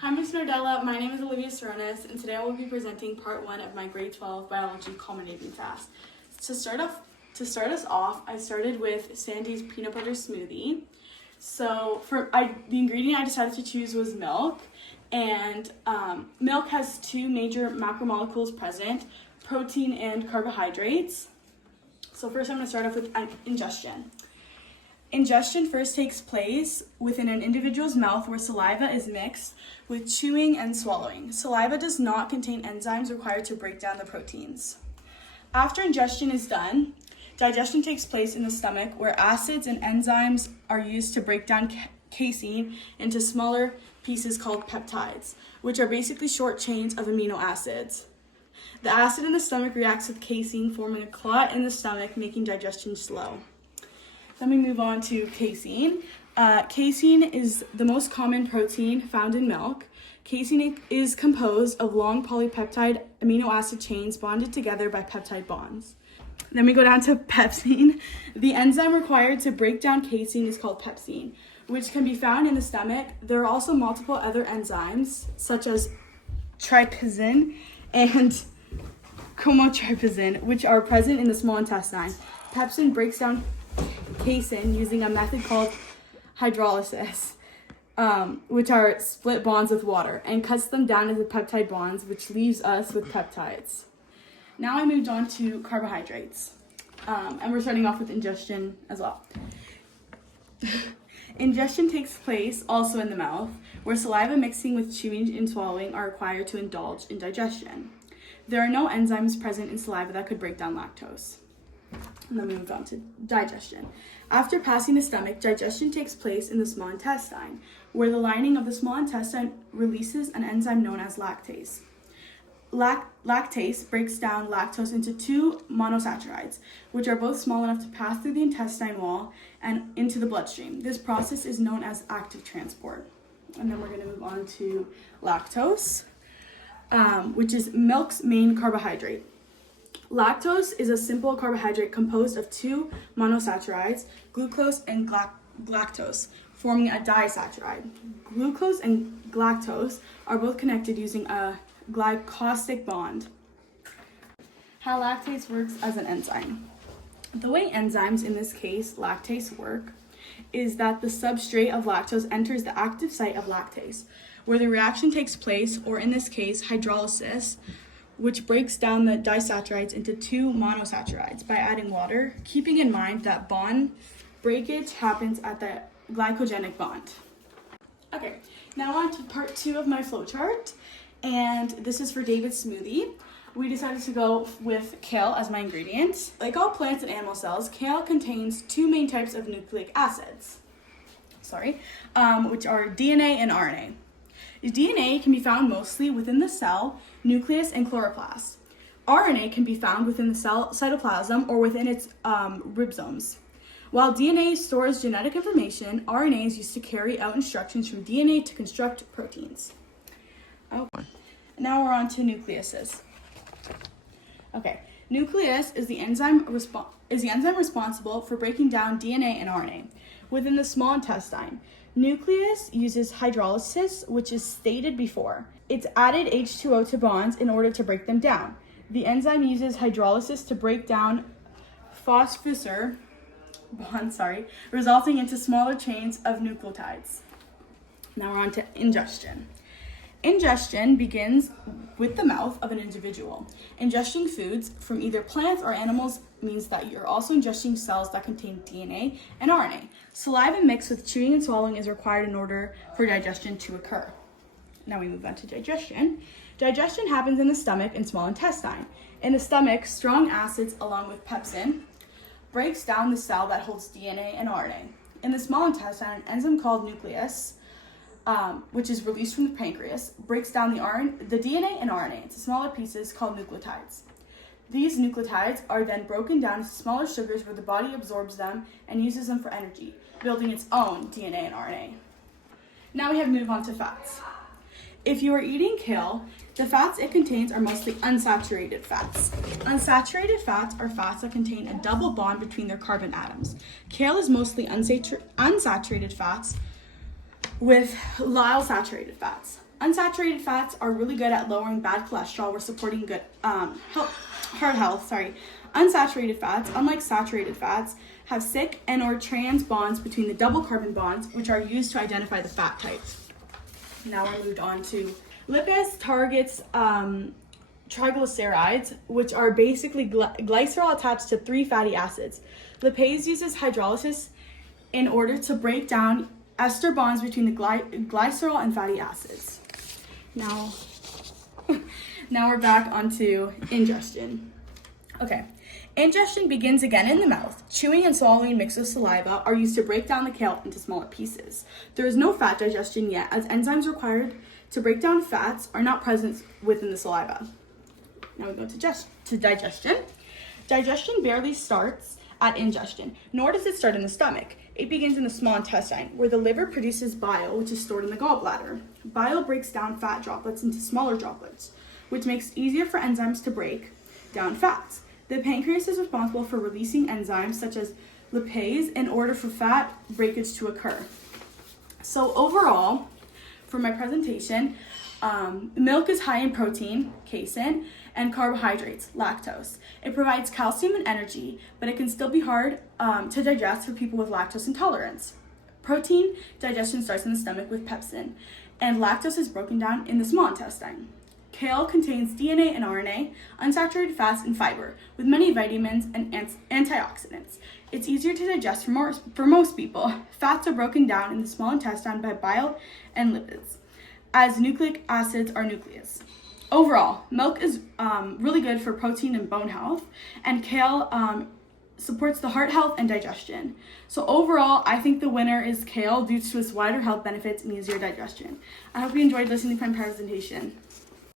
Hi, Ms. Nardella. My name is Olivia Soronis, and today I will be presenting part 1 of my grade 12 biology culminating task. To start us off, I started with Sandy's peanut butter smoothie. So the ingredient I decided to choose was milk, and milk has two major macromolecules present, protein and carbohydrates. So first I'm going to start off with ingestion. Ingestion first takes place within an individual's mouth where saliva is mixed with chewing and swallowing. Saliva does not contain enzymes required to break down the proteins. After ingestion is done, digestion takes place in the stomach where acids and enzymes are used to break down casein into smaller pieces called peptides, which are basically short chains of amino acids. The acid in the stomach reacts with casein, forming a clot in the stomach, making digestion slow. Then we move on to casein. Casein is the most common protein found in milk. Casein is composed of long polypeptide amino acid chains bonded together by peptide bonds. Then we go down to pepsin. The enzyme required to break down casein is called pepsin, which can be found in the stomach. There are also multiple other enzymes, such as trypsin and chymotrypsin, which are present in the small intestine. Pepsin breaks down casein using a method called hydrolysis, which are split bonds with water, and cuts them down into peptide bonds, which leaves us with peptides. Now I moved on to carbohydrates, and we're starting off with ingestion as well. Ingestion takes place also in the mouth, where saliva mixing with chewing and swallowing are required to indulge in digestion. There are no enzymes present in saliva that could break down lactose. And then we move on to digestion. After passing the stomach, digestion takes place in the small intestine, where the lining of the small intestine releases an enzyme known as lactase. Lactase breaks down lactose into two monosaccharides, which are both small enough to pass through the intestine wall and into the bloodstream. This process is known as active transport. And then we're going to move on to lactose, which is milk's main carbohydrate. Lactose is a simple carbohydrate composed of two monosaccharides, glucose and galactose, forming a disaccharide. Glucose and galactose are both connected using a glycosidic bond. How lactase works as an enzyme. The way enzymes, in this case lactase, work is that the substrate of lactose enters the active site of lactase, where the reaction takes place, or in this case hydrolysis, which breaks down the disaccharides into two monosaccharides by adding water, keeping in mind that bond breakage happens at the glycogenic bond. Okay, now on to part 2 of my flowchart, and this is for David's smoothie. We decided to go with kale as my ingredient. Like all plants and animal cells, kale contains two main types of nucleic acids, which are DNA and RNA. The DNA can be found mostly within the cell, nucleus, and chloroplast. RNA can be found within the cell cytoplasm or within its ribosomes. While DNA stores genetic information, RNA is used to carry out instructions from DNA to construct proteins. Okay. Now we're on to nucleuses. Okay, nucleus is the enzyme responsible for breaking down DNA and RNA within the small intestine. Nucleus uses hydrolysis, which is stated before. It's added H2O to bonds in order to break them down. The enzyme uses hydrolysis to break down phosphorus bonds, resulting into smaller chains of nucleotides. Now we're on to ingestion. Ingestion begins with the mouth of an individual. Ingesting foods from either plants or animals means that you're also ingesting cells that contain DNA and RNA. Saliva mixed with chewing and swallowing is required in order for digestion to occur. Now we move on to digestion. Digestion happens in the stomach and small intestine. In the stomach, strong acids along with pepsin breaks down the cell that holds DNA and RNA. In the small intestine, an enzyme called nucleus, which is released from the pancreas, breaks down the DNA and RNA into smaller pieces called nucleotides. These nucleotides are then broken down into smaller sugars where the body absorbs them and uses them for energy, building its own DNA and RNA. Now we have to move on to fats. If you are eating kale, the fats it contains are mostly unsaturated fats. Unsaturated fats are fats that contain a double bond between their carbon atoms. Kale is mostly unsaturated fats with little saturated fats. Unsaturated fats are really good at lowering bad cholesterol. We're supporting good heart health. Sorry. Unsaturated fats, unlike saturated fats, have sick and or trans bonds between the double carbon bonds, which are used to identify the fat types. Now we're moved on to lipase targets triglycerides, which are basically glycerol attached to 3 fatty acids. Lipase uses hydrolysis in order to break down ester bonds between the glycerol and fatty acids. Now we're back onto ingestion. Okay, ingestion begins again in the mouth. Chewing and swallowing mixed with saliva are used to break down the kale into smaller pieces. There is no fat digestion yet, as enzymes required to break down fats are not present within the saliva. Now we go to digestion. Digestion barely starts at ingestion, nor does it start in the stomach. It begins in the small intestine, where the liver produces bile, which is stored in the gallbladder. Bile breaks down fat droplets into smaller droplets, which makes it easier for enzymes to break down fats. The pancreas is responsible for releasing enzymes such as lipase in order for fat breakage to occur. So overall, for my presentation, milk is high in protein, casein, and carbohydrates, lactose. It provides calcium and energy, but it can still be hard to digest for people with lactose intolerance. Protein digestion starts in the stomach with pepsin, and lactose is broken down in the small intestine. Kale contains DNA and RNA, unsaturated fats, and fiber, with many vitamins and antioxidants. It's easier to digest for most people. Fats are broken down in the small intestine by bile and lipids, as nucleic acids are nucleus. Overall, milk is really good for protein and bone health, and kale supports the heart health and digestion. So overall, I think the winner is kale due to its wider health benefits and easier digestion. I hope you enjoyed listening to my presentation.